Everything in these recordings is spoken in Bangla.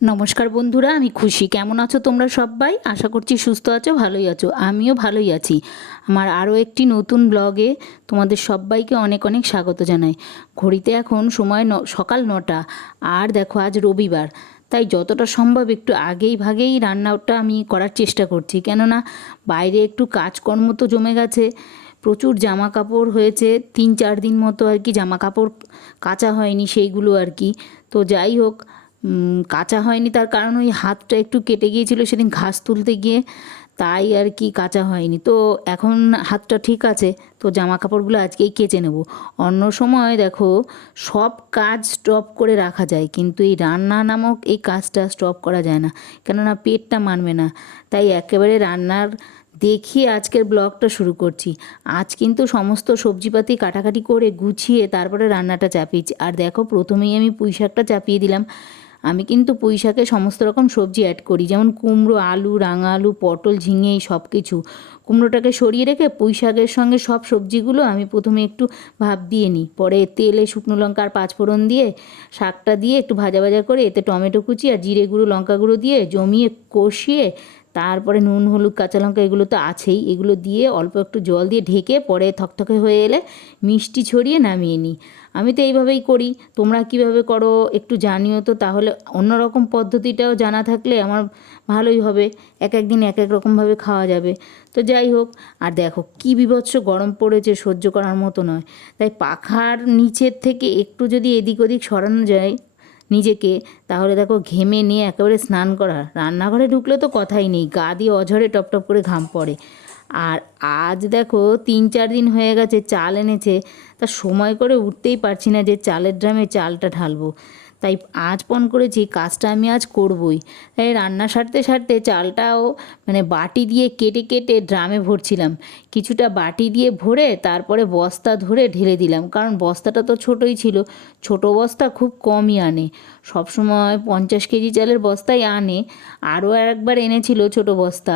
নমস্কার বন্ধুরা, আমি খুশি। কেমন আছো তোমরা সবাই? আশা করছি সুস্থ আছো, ভালোই আছো। আমিও ভালোই আছি। আমার আরও একটি নতুন ব্লগে তোমাদের সবাইকে অনেক অনেক স্বাগত জানাই। ঘড়িতে এখন সময় সকাল 9টা। আর দেখো আজ রবিবার, তাই যতটা সম্ভব একটু আগেই ভাগেই রান্নাটা আমি করার চেষ্টা করছি। কেননা বাইরে একটু কাজকর্ম তো জমে গেছে, প্রচুর জামা কাপড় হয়েছে, 3-4 দিন মতো আর কি জামা কাপড় কাচা হয়নি সেইগুলো আর কি। তো যাই হোক, কাচা হয়নি তার কারণ ওই হাতটা একটু কেটে গিয়েছিল সেদিন ঘাস তুলতে গিয়ে, তাই আর কি কাচা হয়নি। তো এখন হাতটা ঠিক আছে, তো জামা কাপড়গুলো আজকেই কেচে নেব। অন্য সময় দেখো সব কাজ স্টপ করে রাখা যায়, কিন্তু এই রান্না নামক এই কাজটা স্টপ করা যায় না, কেননা পেটটা মানবে না। তাই একেবারে রান্নার দেখিয়ে আজকের ব্লগটা শুরু করছি। আজ কিন্তু সমস্ত সবজিপাতি কাটাকাটি করে গুছিয়ে তারপরে রান্নাটা চাপিয়েছি। আর দেখো প্রথমেই আমি পুঁই শাকটা চাপিয়ে দিলাম। আমি কিন্তু পুঁই শাকে সমস্ত রকম সবজি অ্যাড করি, যেমন কুমড়ো, আলু, রাঙা আলু, পটল, ঝিঙে, এই সব কিছু। কুমড়োটাকে সরিয়ে রেখে পুঁই শাকের সঙ্গে সব সবজিগুলো আমি প্রথমে একটু ভাপ দিয়ে নিই, পরে তেলে শুকনো লঙ্কা আর পাঁচফোড়ন দিয়ে শাকটা দিয়ে একটু ভাজা ভাজা করে এতে টমেটো কুচি আর জিরে গুঁড়ো, লঙ্কা গুঁড়ো দিয়ে জমিয়ে কষিয়ে তারপরে নুন, হলুদ, কাঁচা লঙ্কা এগুলো তো আছেই, এগুলো দিয়ে অল্প একটু জল দিয়ে ঢেকে পরে থকথকে হয়ে এলে মিষ্টি ছড়িয়ে নামিয়ে নিই। আমি তো এইভাবেই করি। তোমরা কিভাবে করো একটু জানিও তো, তাহলে অন্যরকম পদ্ধতিটাও জানা থাকলে আমার ভালোই হবে। এক এক দিন এক এক রকমভাবে খাওয়া যাবে। তো যাই হোক, আর দেখো কী বীভৎস গরম পড়েছে, সহ্য করার মতো নয়। তাই পাখার নিচের থেকে একটু যদি এদিক ওদিক সরানো যায় নিজেকে, তাহলে দেখো ঘেমে নিয়ে একেবারে স্নান করা। রান্নাঘরে ঢুকলে তো কথাই নেই, গা দিয়ে অঝরে টপ টপ করে ঘাম পড়ে। আর আজ দেখো 3-4 দিন হয়ে গেছে চাল এনেছে, তা সময় করে উঠতেই পারছি না যে চালের ড্রামে চালটা ঢালবো। তাই আজ পণ করেছি কাজটা আমি আজ করবই। তাই রান্না সারতে সারতে চালটাও মানে বাটি দিয়ে কেটে কেটে ড্রামে ভরছিলাম। কিছুটা বাটি দিয়ে ভরে তারপরে বস্তা ধরে ঢেলে দিলাম, কারণ বস্তাটা তো ছোটোই ছিল। ছোট বস্তা খুব কমই আনে, সবসময় 50 কেজি চালের বস্তাই আনে। আরও একবার এনেছিল ছোট বস্তা।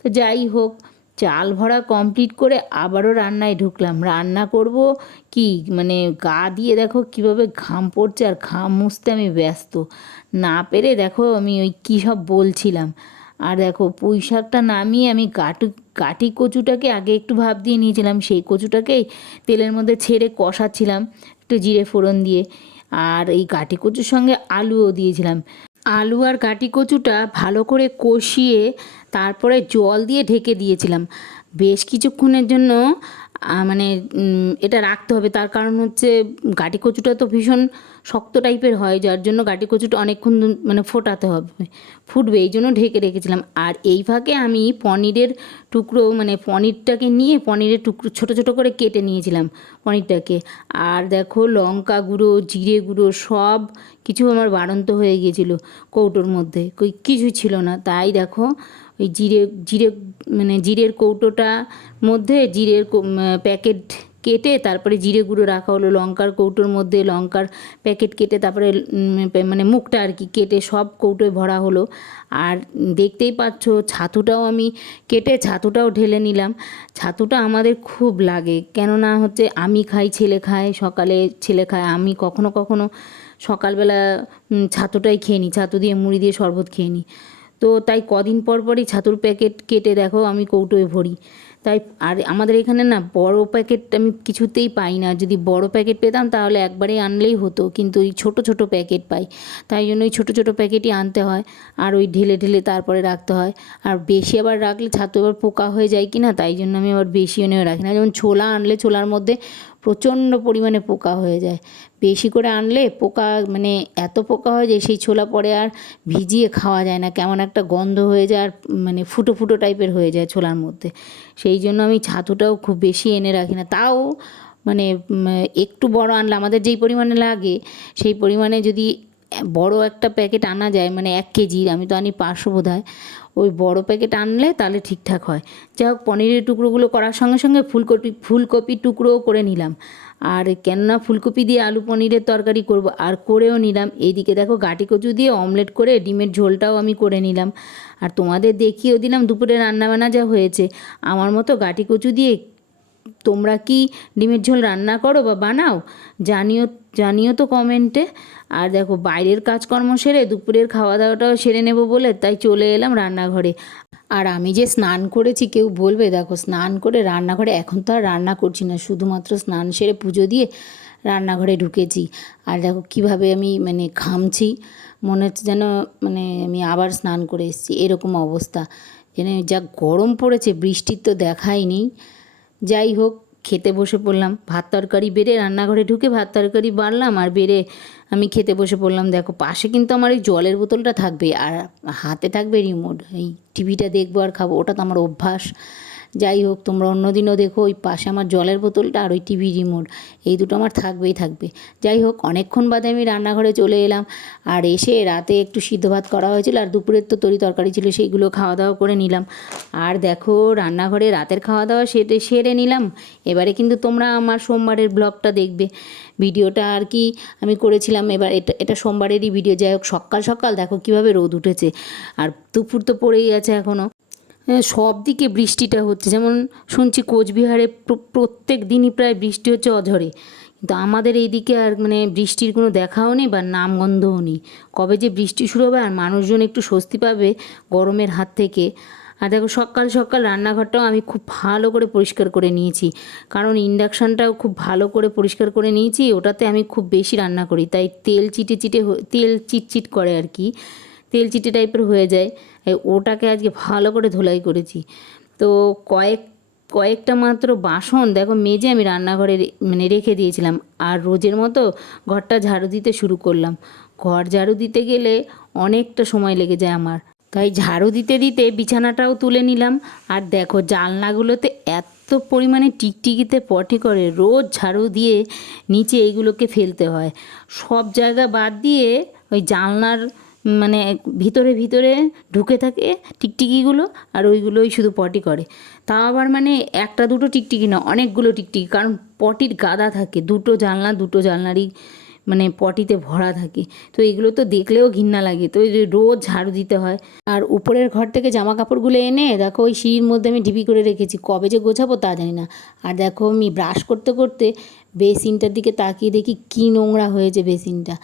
তো যাই হোক, চাল ভরা কমপ্লিট করে আবারও রান্নায় ঢুকলাম। রান্না করব কি, মানে গা দিয়ে দেখো কীভাবে ঘাম পড়ছে, আর ঘাম মুছতে আমি ব্যস্ত না পেরে দেখো আমি ওই কী সব বলছিলাম। আর দেখো পুঁই শাকটা নামিয়ে আমি কাটি কচুটাকে আগে একটু ভাপ দিয়ে নিয়েছিলাম, সেই কচুটাকেই তেলের মধ্যে ছেড়ে কষাচ্ছিলাম একটু জিরে ফোড়ন দিয়ে। আর এই কাটি কচুর সঙ্গে আলুও দিয়েছিলাম। আলু আর কাটি কচুটা ভালো করে কষিয়ে তারপরে জল দিয়ে ঢেকে দিয়েছিলাম বেশ কিছুক্ষণের জন্য। মানে এটা রাখতে হবে, তার কারণ হচ্ছে গাটি কচুটা তো ভীষণ শক্ত টাইপের হয়, যার জন্য গাটি কচুটা অনেকক্ষণ মানে ফোটাতে হবে, ফুটবে, এই জন্য ঢেকে রেখেছিলাম। আর এই ফাঁকে আমি পনিরের টুকরো, মানে পনিরটাকে নিয়ে পনিরের টুকরো ছোটো ছোটো করে কেটে নিয়েছিলাম পনিরটাকে। আর দেখো লঙ্কা গুঁড়ো, জিরে গুঁড়ো সব কিছু আমার বাড়ন্ত হয়ে গিয়েছিলো কৌটোর মধ্যে, কিছুই ছিল না। তাই দেখো ওই জিরে জিরে মানে জিরের কৌটোটা মধ্যে জিরের প্যাকেট কেটে তারপরে জিরে গুঁড়ো রাখা হলো, লঙ্কার কৌটোর মধ্যে লঙ্কার প্যাকেট কেটে তারপরে মানে মুখটা আর কি কেটে সব কৌটোয় ভরা হলো। আর দেখতেই পাচ্ছ ছাতুটাও আমি কেটে ছাতুটাও ঢেলে নিলাম। ছাতুটা আমাদের খুব লাগে, কেননা হচ্ছে আমি খাই, ছেলে খায়, সকালে ছেলে খায়, আমি কখনো কখনো সকালবেলা ছাতুটাই খেয়ে নিই, ছাতু দিয়ে মুড়ি দিয়ে শরবত খেয়ে নিই। তো তাই কদিন পর পরই ছাতুর প্যাকেট কেটে দেখো আমি কৌটোয় ভরি। তাই আর আমাদের এখানে না বড় প্যাকেট আমি কিছুতেই পাই না, যদি বড় প্যাকেট পেতাম তাহলে একবারে আনলেই হতো, কিন্তু ওই ছোট ছোট প্যাকেট পাই, তাই জন্য ওই ছোটো ছোটো প্যাকেটই আনতে হয়। আর ওই ঢেলে ঢেলে তারপরে রাখতে হয়। আর বেশি আবার রাখলে ছাতু আবার পোকা হয়ে যায় কি না, তাই জন্য আমি আবার বেশি এনেও রাখি না। যেমন ছোলা আনলে ছোলার মধ্যে প্রচণ্ড পরিমাণে পোকা হয়ে যায়, বেশি করে আনলে পোকা মানে এত পোকা হয় যে সেই ছোলা পরে আর ভিজিয়ে খাওয়া যায় না, কেমন একটা গন্ধ হয়ে যায়, আর মানে ফুটো ফুটো টাইপের হয়ে যায় ছোলার মধ্যে। সেই জন্য আমি ছাতুটাও খুব বেশি এনে রাখি না। তাও মানে একটু বড় আনলে, আমাদের যেই পরিমাণে লাগে সেই পরিমাণে যদি বড় একটা প্যাকেট আনা যায়, মানে 1 কেজির, আমি তো আনি 500 বোধহয়, ওই বড় প্যাকেট আনলে তাহলে ঠিকঠাক হয়। যাই হোক, পনিরের টুকরোগুলো করার সঙ্গে সঙ্গে ফুলকপির টুকরোও করে নিলাম। আর কেননা ফুলকপি দিয়ে আলু পনিরের তরকারি করব, আর করেও নিলাম। এইদিকে দেখো গাটি কচু দিয়ে অমলেট করে ডিমের ঝোলটাও আমি করে নিলাম। আর তোমাদের দেখিয়েও দিলাম দুপুরে রান্নাবান্না যা হয়েছে। আমার মতো গাটি কচু দিয়ে তোমরা কি ডিমের ঝোল রান্না করো বা বানাও? জানিও জানিও তো কমেন্টে। আর দেখো বাইরের কাজকর্ম সেরে দুপুরের খাওয়া দাওয়াটাও সেরে নেব বলে তাই চলে এলাম রান্নাঘরে। আর আমি যে স্নান করেছি কেউ বলবে, দেখো স্নান করে রান্নাঘরে, এখন তো আর রান্না করছি না, শুধুমাত্র স্নান সেরে পুজো দিয়ে রান্নাঘরে ঢুকেছি। আর দেখো কিভাবে আমি মানে ঘামছি, মনে হচ্ছে যেন মানে আমি আবার স্নান করে এসেছি, এরকম অবস্থা। যেন যা গরম পড়েছে, বৃষ্টির তো দেখাই নেই। যাই হোক, খেতে বসে পড়লাম। ভাত তরকারি বেড়ে রান্নাঘরে ঢুকে ভাত তরকারি বাড়লাম আর বেড়ে আমি খেতে বসে পড়লাম। দেখো পাশে কিন্তু আমার এই জলের বোতলটা থাকবে আর হাতে থাকবে রিমোট, এই টিভিটা দেখবো আর খাবো, ওটা তো আমার অভ্যাস। যাই হোক, তোমরা অন্যদিনও দেখো ওই পাশে আমার জলের বোতলটা আর ওই টিভি রিমোট, এই দুটো আমার থাকবেই থাকবে। যাই হোক, অনেকক্ষণ বাদে আমি রান্নাঘরে চলে এলাম। আর এসে রাতে একটু সিদ্ধ ভাত করা হয়েছিল আর দুপুরের তো তরকারি ছিল, সেইগুলো খাওয়া দাওয়া করে নিলাম। আর দেখো রান্নাঘরে রাতের খাওয়া দাওয়া সেরে নিলাম। এবারে কিন্তু তোমরা আমার সোমবারের ব্লগটা দেখবে। ভিডিওটা আর কি আমি করেছিলাম, এবার এটা সোমবারেরই ভিডিও। যাই হোক, সকাল সকাল দেখো কীভাবে রোদ উঠেছে, আর দুপুর তো পড়েই আছে এখনও। সব দিকে বৃষ্টিটা হচ্ছে, যেমন শুনছি কোচবিহারে প্রত্যেক দিনই প্রায় বৃষ্টি হচ্ছে অঝরে, কিন্তু আমাদের এইদিকে আর মানে বৃষ্টির কোনো দেখাও নেই বা নামগন্ধও নেই। কবে যে বৃষ্টি শুরু হবে আর মানুষজন একটু স্বস্তি পাবে গরমের হাত থেকে। আর দেখো সকাল সকাল রান্নাঘরটাও আমি খুব ভালো করে পরিষ্কার করে নিয়েছি, কারণ ইন্ডাকশানটাও খুব ভালো করে পরিষ্কার করে নিয়েছি। ওটাতে আমি খুব বেশি রান্না করি, তাই তেল চিটচিট করে আর কি, তেল চিটে টাইপের হয়ে যায়। ওটাকে আজকে ভালো করে ধুলাই করেছি। তো কয়েকটা মাত্র বাসন দেখো মেজে আমি রান্নাঘরে মানে রেখে দিয়েছিলাম। আর রোজের মতো ঘরটা ঝাড়ু দিতে শুরু করলাম। ঘর ঝাড়ু দিতে গেলে অনেকটা সময় লেগে যায় আমার, তাই ঝাড়ু দিতে দিতে বিছানাটাও তুলে নিলাম। আর দেখো জানলাগুলোতে এত পরিমাণে টিকটিকিতে পটি করে, রোজ ঝাড়ু দিয়ে নিচে এইগুলোকে ফেলতে হয়। সব জায়গা বাদ দিয়ে ওই জানলার মানে ভিতরে ভিতরে ঢুকে থাকে টিকটিকিগুলো, আর ওইগুলোই শুধু পটি করে। তাও আবার মানে একটা দুটো টিকটিকি না, অনেকগুলো টিকটিকি, কারণ পটির গাদা থাকে, দুটো জানলারই মানে পটিতে ভরা থাকে। তো এগুলো তো দেখলেও ঘৃণা লাগে, তো ওই রোজ ঝাড়ু দিতে হয়। আর উপরের ঘর থেকে জামা কাপড়গুলো এনে দেখো ওই সিঁড়ির মধ্যে আমি ঢিপি করে রেখেছি, কবে যে গোছাবো তা জানি না। আর দেখো আমি ব্রাশ করতে করতে বেসিনটার দিকে তাকিয়ে দেখি কী নোংরা হয়েছে বেসিনটা।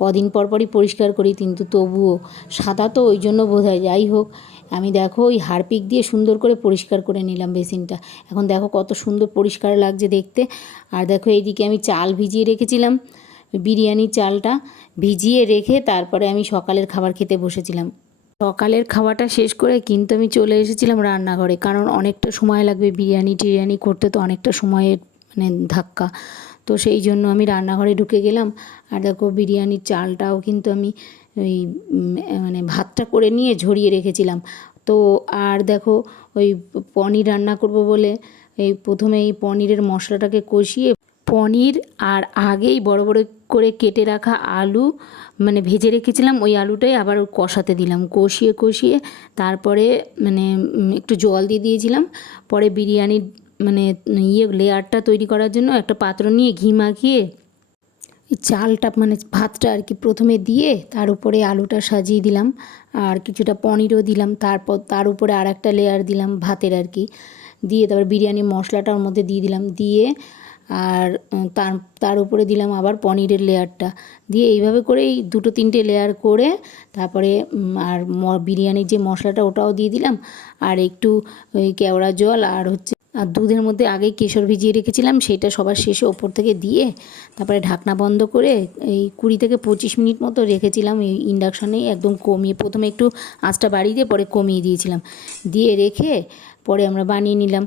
কদিন পর পরই পরিষ্কার করি, কিন্তু তবুও সাদা তো ওই জন্য বোধ হয়। যাই হোক, আমি দেখো ওই হারপিক দিয়ে সুন্দর করে পরিষ্কার করে নিলাম বেসিনটা। এখন দেখো কত সুন্দর পরিষ্কার লাগছে দেখতে। আর দেখো এইদিকে আমি চাল ভিজিয়ে রেখেছিলাম, বিরিয়ানির চালটা ভিজিয়ে রেখে তারপরে আমি সকালের খাবার খেতে বসেছিলাম। সকালের খাওয়াটা শেষ করে কিন্তু আমি চলে এসেছিলাম রান্নাঘরে, কারণ অনেকটা সময় লাগবে টিরিয়ানি করতে, তো অনেকটা সময়ের মানে ধাক্কা। তো সেই জন্য আমি রান্নাঘরে ঢুকে গেলাম। আর দেখো বিরিয়ানির চালটাও কিন্তু আমি ওই মানে ভাতটা করে নিয়ে ঝরিয়ে রেখেছিলাম। তো আর দেখো ওই পনির রান্না করব বলে প্রথমে এই পনিরের মশলাটাকে কষিয়ে, পনির আর আগেই বড় বড় করে কেটে রাখা আলু মানে ভেজে রেখেছিলাম, ওই আলুটাই আবার কষাতে দিলাম, কষিয়ে তারপরে মানে একটু জল দিয়ে দিয়েছিলাম। পরে বিরিয়ানির মানে লেয়ারটা তৈরি করার জন্য একটা পাত্র নিয়ে ঘি মাখিয়ে এই চালটা মানে ভাতটা আর কি প্রথমে দিয়ে তার উপরে আলুটা সাজিয়ে দিলাম, আর কিছুটা পনিরও দিলাম, তারপর তার উপরে আর একটা লেয়ার দিলাম ভাতের আর কি, দিয়ে তারপর বিরিয়ানি মশলাটা ওর মধ্যে দিয়ে দিলাম, দিয়ে আর তার উপরে দিলাম আবার পনিরের লেয়ারটা দিয়ে, এইভাবে করে এই দুটো তিনটে লেয়ার করে তারপরে আর বিরিয়ানির যে মশলাটা ওটাও দিয়ে দিলাম, আর একটু ওই কেওড়া জল আর হচ্ছে আর দুধের মধ্যে আগেই কেশর ভিজিয়ে রেখেছিলাম, সেটা সবার শেষে ওপর থেকে দিয়ে তারপরে ঢাকনা বন্ধ করে এই 20 থেকে 25 মিনিট মতো রেখেছিলাম এই ইন্ডাকশানেই, একদম কমিয়ে, প্রথমে একটু আঁচটা বাড়িয়ে দিয়ে পরে কমিয়ে দিয়েছিলাম, দিয়ে রেখে পরে আমরা বানিয়ে নিলাম।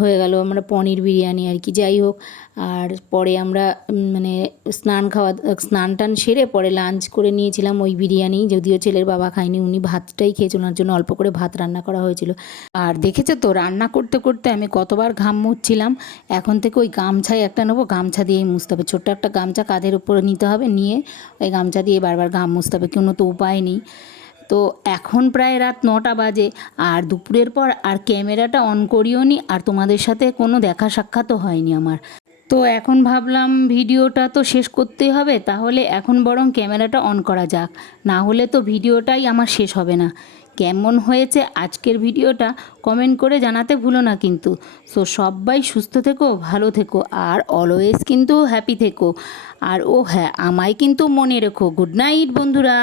হয়ে গেল আমরা পনির বিরিয়ানি আর কি। যাই হোক, আর পরে আমরা মানে স্নান টান সেরে পরে লাঞ্চ করে নিয়েছিলাম ওই বিরিয়ানি, যদিও ছেলের বাবা খায়নি, উনি ভাতটাই খেয়েছিল, ওনার জন্য অল্প করে ভাত রান্না করা হয়েছিল। আর দেখেছো তো রান্না করতে করতে আমি কতবার ঘাম মুছছিলাম। এখন থেকে ওই গামছায় একটা নেবো, গামছা দিয়েই মুছতে হবে, ছোট্ট একটা গামছা কাঁধের উপরে নিতে হবে, নিয়ে ওই গামছা দিয়ে বারবার ঘাম মুছতে হবে, কোনো তো উপায় নেই। তো এখন প্রায় রাত 9টা বাজে, আর দুপুরের পর আর ক্যামেরাটা অন করিও নি, আর তোমাদের সাথে কোনো দেখা সাক্ষাৎও হয়নি আমার। তো এখন ভাবলাম ভিডিওটা তো শেষ করতেই হবে, তাহলে এখন বরং ক্যামেরাটা অন করা যাক, না হলে তো ভিডিওটাই আমার শেষ হবে না। কেমন হয়েছে আজকের ভিডিওটা কমেন্ট করে জানাতে ভুলো না কিন্তু। সো সবাই সুস্থ থেকো, ভালো থেকো, আর অলওয়েজ কিন্তু হ্যাপি থেকো। আর ও হ্যাঁ, আমায় কিন্তু মনে রেখো। গুড নাইট বন্ধুরা।